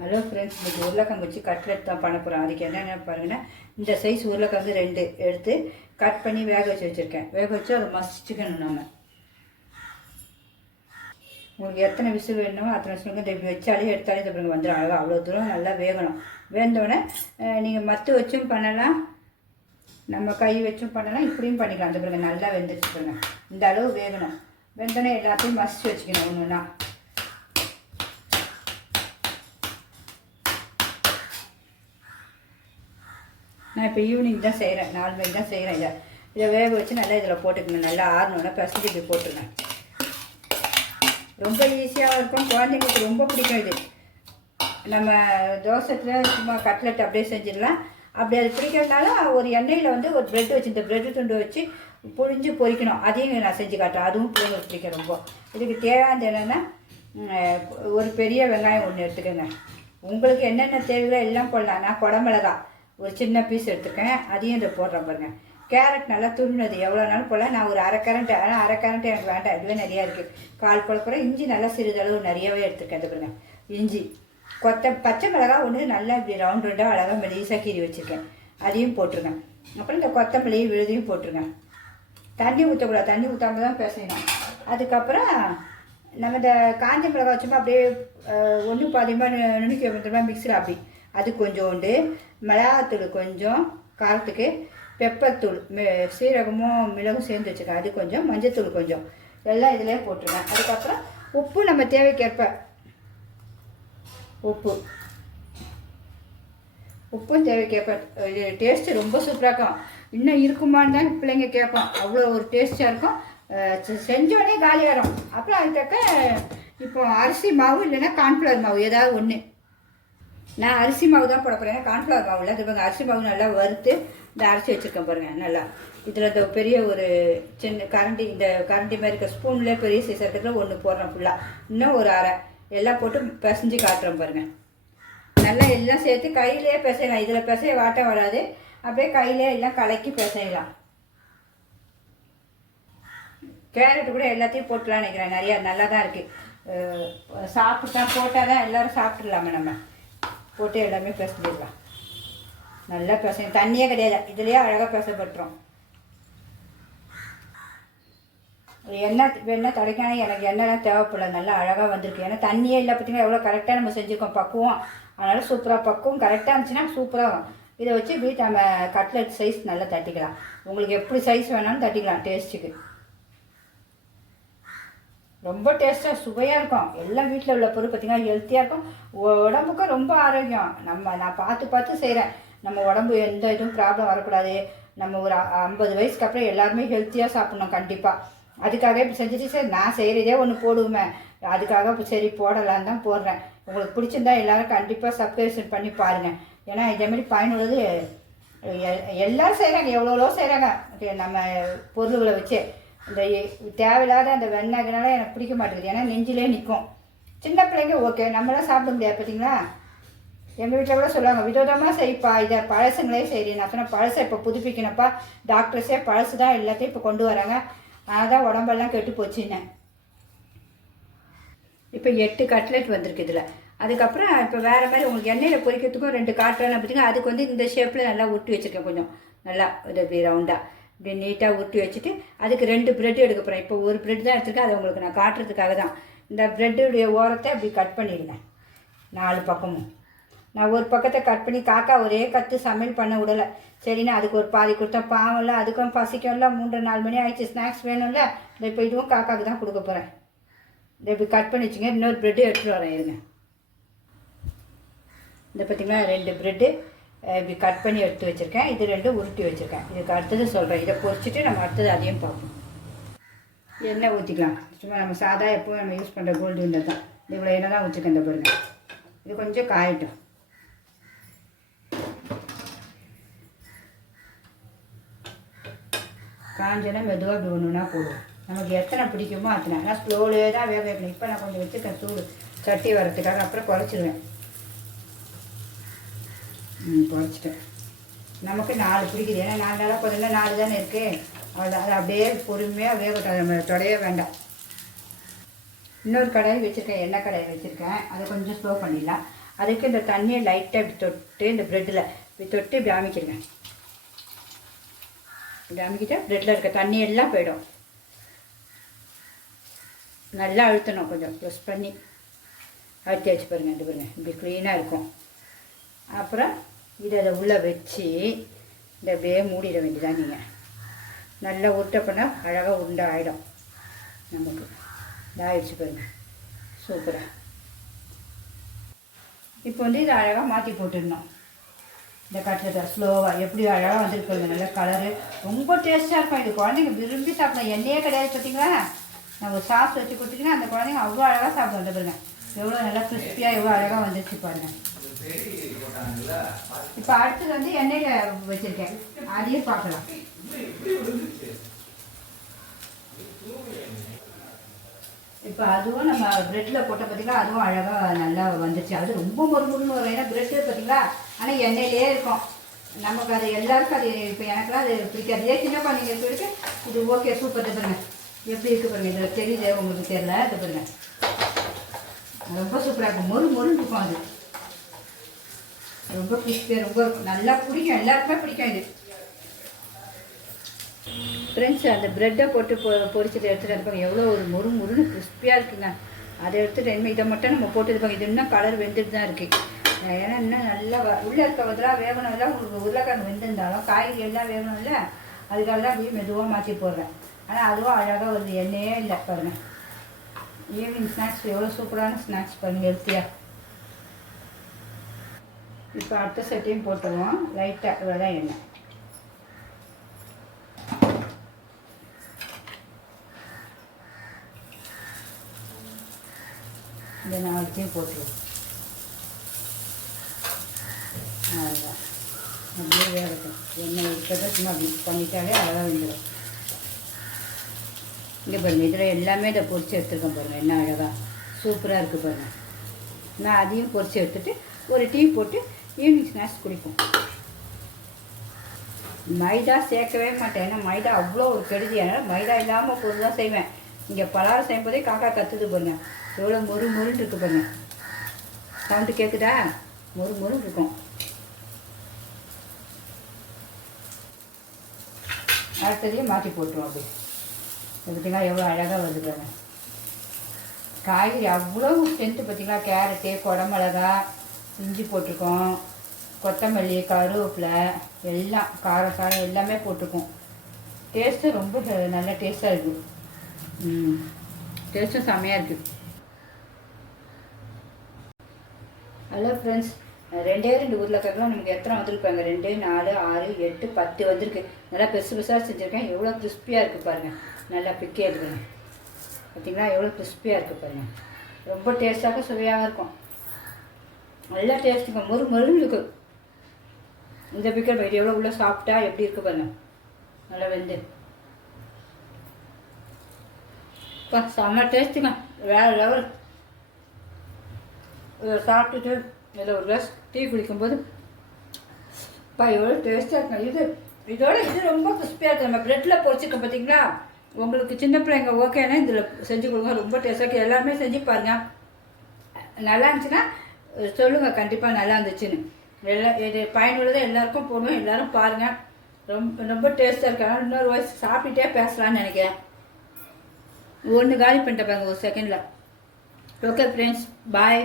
Hello friends, இன்றைக்கி உருளைக்கிழங்கு வச்சு கட்லெட் தான் பண்ண போகிறோம். அதுக்கு என்னென்ன பாருங்கன்னா, இந்த சைஸ் உருளைக்கிழங்கு 2 எடுத்து கட் பண்ணி வேக வச்சு வச்சுருக்கேன். வேக வச்சு அதை மசிச்சுக்கணும். நம்ம உங்களுக்கு எத்தனை விசில் வேணுமோ அத்தனை விசிலுக்கு இந்த இப்படி வச்சாலே எடுத்தாலே இந்த பிறகு வந்துடும். அழகாக அவ்வளோ தூரம் நல்லா வேகணும். வேந்தோடனே நீங்கள் மத்து வச்சும் பண்ணலாம், நம்ம கை வச்சும் பண்ணலாம், இப்படியும் பண்ணிக்கலாம். அந்த பிறகு நல்லா வெந்துச்சு பாருங்க. இந்த அளவு வேகணும். வெந்தோடனே எல்லாத்தையும் மசிச்சு வச்சுக்கணும். ஒன்றுனா நான் இப்போ ஈவினிங் தான் செய்கிறேன், 4 மணிக்கு தான் செய்கிறேன். இதை வேக வச்சு நல்லா இதில் போட்டுக்கணும். நல்லா ஆறணுன்னா பசங்க இப்படி போட்டுருங்க. ரொம்ப ஈஸியாக இருக்கும், குழந்தைங்களுக்கு ரொம்ப பிடிக்கும். இது நம்ம தோசைத்தில் சும்மா கட்லெட் அப்படியே செஞ்சிடலாம். அப்படி அது பிடிக்கிறதுனால ஒரு எண்ணெயில் வந்து ஒரு ப்ரெட் வச்சு இந்த ப்ரெட்டு துண்டு வச்சு புழிஞ்சு பொரிக்கணும். அதையும் நான் செஞ்சு காட்டுறேன். அதுவும் பிள்ளைங்களுக்கு பிடிக்கும் ரொம்ப. இதுக்கு தேவையானது என்னென்னா, ஒரு பெரிய வெங்காயம் ஒன்று எடுத்துக்கோங்க. உங்களுக்கு என்னென்ன தேவையோ எல்லாம் போடலாம். நான் குடமிளகா ஒரு சின்ன பீஸ் எடுத்துக்கேன், அதையும் இதை போடுறேன் பாருங்கள். கேரட் நல்லா துருணுது, எவ்வளோ நாளும் போல். நான் ஒரு அரை கரண்ட், ஆனால் அரை கரண்ட் எனக்கு வேண்டாம், இதுவே நிறையா இருக்குது. கால் குழப்பறம். இஞ்சி நல்லா சிறிதளவு நிறையவே எடுத்துருக்கேன். இது பாருங்கள், இஞ்சி. பச்சை மிளகா ஒன்று நல்லா இப்படி ரவுண்ட் ரவுண்டாக அழகாக மெலிசாக கீறி வச்சுருக்கேன், அதையும் போட்டுருங்க. அப்புறம் இந்த கொத்தமல்லி விழுதையும் போட்டுருங்க. தண்ணி ஊற்றக்கூடாது, தண்ணி ஊற்றாமல் தான் பேசணும். அதுக்கப்புறம் நம்ம இந்த காஞ்ச மிளகா வச்சோமா அப்படியே ஒன்று பாதியமாக நுணுக்கி வைக்கிறோமா மிக்சியில், அப்படி அது கொஞ்சோண்டு, மிளகாத்தூள் கொஞ்சம் காரத்துக்கு, பெப்பர் தூள் சீரகமும் மிளகும் சேர்ந்து வச்சுக்கேன், அது கொஞ்சம், மஞ்சத்தூள் கொஞ்சம், எல்லாம் இதிலே போட்டுருவேன். அதுக்கப்புறம் உப்பு நம்ம தேவைக்கேற்ப உப்பும் தேவைக்கேற்ப. இது டேஸ்ட்டு ரொம்ப சூப்பராக இருக்கும். இன்னும் இருக்குமான்னு தான் பிள்ளைங்க கேட்போம், அவ்வளோ ஒரு டேஸ்ட்டாக இருக்கும். செஞ்சோடனே காலியாகிடும். அப்புறம் அதுக்காக இப்போ அரிசி மாவு இல்லைன்னா கார்ன்ஃப்ளவர் மாவு ஏதாவது ஒன்று. நான் அரிசி மாவு தான் போட போகிறேன், கார்ன்ஃப்ளவர் மாவு இல்லை. அது அரிசி மாவு நல்லா வறுத்து இந்த அரைச்சி வச்சுருக்கேன் பாருங்கள். நல்லா இதில் இந்த பெரிய ஒரு சின்ன கரண்டி, இந்த கரண்டி மாதிரி இருக்க ஸ்பூன்லேயே பெரிய சைஸ் இருக்கிறதுல ஒன்று போடுறேன் ஃபுல்லாக. இன்னும் ஒரு அரை எல்லாம் போட்டு பிசைஞ்சு காட்டுறேன் பாருங்கள். நல்லா எல்லாம் சேர்த்து கையிலே பிசையலாம். இதில் பிசைய வாட்டம் வராது, அப்படியே கையிலே எல்லாம் கலக்கி பிசையலாம். கேரட் கூட எல்லாத்தையும் போட்டுலாம் நினைக்கிறேன். நிறையா நல்லா தான் இருக்குது. சாப்பிட்டா போட்டால் தான் எல்லோரும் சாப்பிட்றலாமே. நம்ம போட்டு எல்லாமே பிசைஞ்சிடலாம். நல்லா பிசையும், தண்ணியே கிடையாது, இதுலேயே அழகாக பிசைப்பட்டுரும். எண்ணெய் தடைக்கான எனக்கு எண்ணெய்லாம் தேவைப்படல, நல்லா அழகாக வந்திருக்கு. ஏன்னா தண்ணியே இல்லை பார்த்தீங்கன்னா, எவ்வளோ கரெக்டாக நம்ம செஞ்சுருக்கோம் பக்குவம். அதனால் சூப்பராக பக்குவம் கரெக்டாக இருந்துச்சுன்னா சூப்பராக வரும். இதை வச்சு வீட்டு நம்ம கட்லெட் சைஸ் நல்லா தட்டிக்கலாம். உங்களுக்கு எப்படி சைஸ் வேணாலும் தட்டிக்கலாம். டேஸ்ட்டுக்கு ரொம்ப டேஸ்ட்டாக சுவையாக இருக்கும். எல்லாம் வீட்டில் உள்ள பொருள் பார்த்திங்கன்னா ஹெல்த்தியாக இருக்கும், உடம்புக்கும் ரொம்ப ஆரோக்கியம். நான் பார்த்து செய்கிறேன். நம்ம உடம்பு எந்த இதுவும் ப்ராப்ளம் வரக்கூடாது. நம்ம ஒரு 50 வயசுக்கு அப்புறம் எல்லாருமே ஹெல்த்தியாக சாப்பிட்ணும் கண்டிப்பாக. அதுக்காக இப்போ செஞ்சுட்டு சரி நான் செய்கிறதே ஒன்று போடுவேன், அதுக்காக இப்போ சரி போடலான்னு தான் போடுறேன். உங்களுக்கு பிடிச்சிருந்தா எல்லோரும் கண்டிப்பாக சப்ஸ்கிரிப்ஷன் பண்ணி பாருங்கள். ஏன்னா இதேமாதிரி பயனுள்ளது எல்லோரும் செய்கிறாங்க, எவ்வளோ செய்கிறாங்க நம்ம பொருள்களை வச்சு. இந்த தேவையில்லாத அந்த வெண்ணெய்னால எனக்கு பிடிக்க மாட்டேங்குது, ஏன்னா நெஞ்சிலே நிற்கும். சின்ன பிள்ளைங்க ஓகே, நம்மளாம் சாப்பிட முடியாது பார்த்தீங்களா. எங்கள் வீட்டில் கூட சொல்லுவாங்க, விதவிதமாக செய்ப்பா, இதை பழசுங்களே சரி. நான் சொன்னேன் பழசை இப்போ புதுப்பிக்கணும்ப்பா, டாக்டர்ஸே பழசு தான் எல்லாத்தையும் இப்போ கொண்டு வராங்க, அதான் உடம்பெல்லாம் கெட்டு போச்சுன்னு. இப்போ 8 கட்லெட் வந்திருக்கு இதில். அதுக்கப்புறம் இப்போ வேறு மாதிரி உங்களுக்கு எண்ணெயில் பொரிக்கிறதுக்கும் 2 காட்டுறேன் பார்த்தீங்கன்னா, அதுக்கு வந்து இந்த ஷேப்பில் நல்லா உருட்டி வச்சுருக்கேன். கொஞ்சம் நல்லா இது இப்படி ரவுண்டாக இப்படி நீட்டாக உருட்டி வச்சுட்டு அதுக்கு 2 ப்ரெட் எடுக்க போகிறேன். இப்போ ஒரு ப்ரெட் தான் எடுத்துருக்கேன், அதை உங்களுக்கு நான் காட்டுறதுக்காக தான். இந்த ப்ரெட்டுடைய ஓரத்தை அப்படி கட் பண்ணிடுங்க 4 பக்கமும். நான் ஒரு பக்கத்தை கட் பண்ணி, காக்கா ஒரே கற்று சமையல் பண்ண விடலை. சரிண்ணா அதுக்கு ஒரு பாதி கொடுத்தேன், பாவம்ல, அதுக்கும் பசிக்கும்ல, 3-4 மணி ஆகிடுச்சு, ஸ்நாக்ஸ் வேணும்ல. இப்போ இதுவும் காக்காவுக்கு தான் கொடுக்க போகிறேன். இதை இப்படி கட் பண்ணி வச்சுங்க. இன்னொரு ப்ரெட்டு எடுத்துகிட்டு வரேன் இருங்க. இந்த பார்த்திங்கன்னா 2 ப்ரெட்டு இப்படி கட் பண்ணி எடுத்து வச்சுருக்கேன். இது 2 உருட்டி வச்சுருக்கேன். இதுக்கு அடுத்தது சொல்கிறேன். இதை பொரிச்சிட்டு நம்ம அடுத்தது அதையும் பார்ப்போம். எண்ணெய் ஊற்றிக்கலாம். சும்மா நம்ம சாதா எப்பவும் நம்ம யூஸ் பண்ணுற கோல்டு விண்டர் தான். இவ்வளோ எண்ணெய் தான் ஊற்றிருக்கேன். இந்த பாருங்க, இது கொஞ்சம் காயட்டும். காஞ்சனா மெதுவாக இப்படி ஒன்றுனா போடுவோம். நமக்கு எத்தனை பிடிக்குமோ அத்தனை. ஆனால் ஸ்லோவிலே தான் வேக வைக்கணும். இப்போ நான் கொஞ்சம் வச்சுருக்கேன் சூடு சட்டி வரத்துக்காக, அப்புறம் குறைச்சிடுவேன். குறைச்சிட்டேன். நமக்கு 4 பிடிக்குது, ஏன்னா 4 நாளாக போதில் 4 தானே இருக்குது. அது அப்படியே பொறுமையாக வேகட்டும், நம்ம தொடைய வேண்டாம். இன்னொரு கடாய் வச்சுருக்கேன், எண்ணெய் கடாய் வச்சுருக்கேன். அதை கொஞ்சம் ஸ்லோ பண்ணிடலாம். அதுக்கு இந்த தண்ணியை லைட்டாக இப்படி தொட்டு இந்த ப்ரெட்டில் இப்படி தொட்டு இப்படி அமைக்கிடுங்க. இப்படி அமைக்கிட்டால் ப்ரெட்டில் இருக்க தண்ணி எல்லாம் போயிடும். நல்லா அழுத்தணும், கொஞ்சம் ப்ரெஸ் பண்ணி அழுத்தி வச்சு பாருங்கள். இது பாருங்கள், இப்படி க்ளீனாக இருக்கும். அப்புறம் இதை அதை உள்ளே வச்சு இந்த அப்படியே மூடிட வேண்டியதான். நீங்கள் நல்லா உருட்டை பண்ணால் அழகாக உருண்டை ஆகிடும். நமக்கு இதாகிடுச்சு பாருங்கள், சூப்பராக. இப்போ வந்து இதை அழகாக மாற்றி போட்டுடணும். இந்த கட்லெட்டை ஸ்லோவாக எப்படி அழகாக வந்துருக்குங்க, நல்ல கலரு, ரொம்ப டேஸ்ட்டாக இருக்கும். இது குழந்தைங்க விரும்பி சாப்பிடலாம். எண்ணெயே கிடையாது பார்த்தீங்களா. நம்ம சாஸ் வச்சு கொடுத்தீங்கன்னா அந்த குழந்தைங்க அவ்வளோ அழகாக சாப்பிட வந்துடுங்க. எவ்வளோ நல்லா கிறிஸ்பியாக எவ்வளோ அழகாக வந்துருச்சு பாருங்கள். இப்போ அடுத்தது வந்து எண்ணெயில் வச்சுருக்கேன், அதையும் பார்க்கலாம். இப்போ அதுவும் நம்ம ப்ரெட்டில் போட்ட பார்த்தீங்களா, அதுவும் அழகாக நல்லா வந்துச்சு. அது ரொம்ப மொறுமுறுன்னு வரும், ஏன்னா ப்ரெட்டு பார்த்தீங்களா. ஆனால் எண்ணெயிலே இருக்கும். நமக்கு அது எல்லாருக்கும் அது இப்போ எனக்குலாம் அது பிடிக்காது. சின்ன குழந்தைங்க சொல்லிட்டு இது ஓகே சூப்பர். பாருங்க எப்படி இருக்குது பாருங்கள். இதில் தெரியுது, உங்களுக்கு தெரியல. இது பாருங்க, ரொம்ப சூப்பராக இருக்கும். மொறுன்னு இருக்கும். அது ரொம்ப கிறிஸ்பியாக ரொம்ப நல்லா பிடிக்கும், எல்லாருக்குமே பிடிக்கும் இது. ஃப்ரெண்ட்ஸ், அந்த ப்ரெட்டை போட்டு பொரிச்சிட்டு எடுத்துகிட்டு இருப்பாங்க, எவ்வளோ ஒரு முறுன்னு கிறிஸ்பியாக இருக்குங்க. அதை எடுத்துகிட்டு இனிமேல் இதை மட்டும் நம்ம போட்டு இருப்பாங்க. இது இன்னும் கலர் வெந்துட்டு தான் இருக்குது. ஏன்னா இன்னும் நல்லா உள்ளே இருக்கவதெல்லாம் வேகணும். இல்லை உங்களுக்கு உருளைக்கிழங்கு வெந்திருந்தாலும் காய்கறி எல்லாம் வேகணும் இல்லை, அதுக்காக தான் அப்படியே மெதுவாக மாற்றி போடுறேன். ஆனால் அதுவும் அழகாக ஒரு எண்ணெயே இல்லை பாருங்கள். ஈவினிங் ஸ்நாக்ஸ் எவ்வளோ சூப்பரான ஸ்நாக்ஸ் பாருங்கள், ஹெல்த்தியாக. இப்போ அடுத்த செட்டையும் போட்டுருவோம். லைட்டாக இவ்வளோதான் எண்ணெய். இந்த 4த்தையும் போட்டுருவோம். அதுதான் அப்படியே வேகட்டும். எண்ணெய் இருக்கிறத சும்மா அப்படி பண்ணிட்டாலே அழகாக வந்துடும். இங்கே பாருங்கள், இதில் எல்லாமே இதை பொரிச்சு எடுத்துருக்கேன் பாருங்கள், என்ன அழகாக சூப்பராக இருக்குது பாருங்கள். நான் அதையும் பொரிச்சு எடுத்துகிட்டு ஒரு டீ போட்டு ஈவினிங் ஸ்நாக்ஸ் குடிப்போம். மைதா சேர்க்கவே மாட்டேன், ஏன்னா மைதா அவ்வளோ ஒரு கெடுதி. அதனால் மைதா இல்லாமல் பொருள் தான் செய்வேன். இங்கே பலகாரம் செய்யும்போதே காக்கா கற்றுது பாருங்க, எவ்வளோ மொறுன்னு இருக்குது பாருங்க. சவுண்டு கேட்குதா? மொறுன்னு இருக்கும். அடுத்ததையும் மாற்றி போட்டுருவோம். அப்படி பார்த்தீங்களா எவ்வளோ அழகாக வருது பாருங்க. காய்கறி அவ்வளோ ஸ்ட்ரென்த்து பார்த்தீங்களா. கேரட்டு, குடமிளகா, இஞ்சி போட்டிருக்கோம், கொத்தமல்லி, கருவேப்பிலை எல்லாம் காரம் எல்லாமே போட்டிருக்கோம். டேஸ்ட்டு ரொம்ப நல்ல டேஸ்ட்டாக இருக்குது. டேஸ்ட்டும் செம்மையாக இருக்குது. ஹலோ ஃப்ரெண்ட்ஸ், 2 உருளைக்கிழங்கு நமக்கு எத்தனை வந்திருப்பாங்க? 2, 4, 6, 8, 10 வந்திருக்கு. நல்லா பெருசாக செஞ்சுருக்கேன். எவ்வளோ கிறிஸ்பியாக இருக்குது பாருங்கள். நல்லா பிக்கே இருக்குங்க பார்த்தீங்களா, எவ்வளோ கிறிஸ்பியாக இருக்குது பாருங்கள். ரொம்ப டேஸ்ட்டாக சுவையாக இருக்கும். நல்லா டேஸ்ட்டுங்க, மொறுன்னு இருக்குது. இந்த பிக்கல் பயிர் எவ்வளோ உள்ள சாப்பிட்டா எப்படி இருக்குது பாருங்கள், நல்லா வெந்து. இப்போ செம்ம டேஸ்ட்டுங்க, வேறு லெவல். இதை சாப்பிட்டுட்டு இதில் ஒரு கிளாஸ் டீ குடிக்கும்போது எவ்வளோ டேஸ்ட்டாக இருக்குங்க. இது ரொம்ப கிறிஸ்பியாக இருக்குது. நம்ம ப்ரெட்டில் பொரிச்சிருக்கோம் பார்த்தீங்களா. உங்களுக்கு சின்ன பிள்ளைங்க ஓகேன்னா இதில் செஞ்சு கொடுங்க, ரொம்ப டேஸ்ட்டாக இருக்குது. எல்லாருமே செஞ்சு பாருங்கள். நல்லா இருந்துச்சுன்னா சொல்லுங்கள், கண்டிப்பாக நல்லா இருந்துச்சுன்னு. இது பயனுள்ளதாக எல்லாருக்கும் போடணும். எல்லோரும் பாருங்கள், ரொம்ப டேஸ்ட்டாக இருக்கு. ஆனால் இன்னொரு வயசு சாப்பிட்டுட்டே பேசலான்னு நினைக்கிறேன். ஒன்று காலி பண்ணிட்டேன் பாருங்க ஒரு செகண்டில். ஓகே ஃப்ரெண்ட்ஸ், பாய்.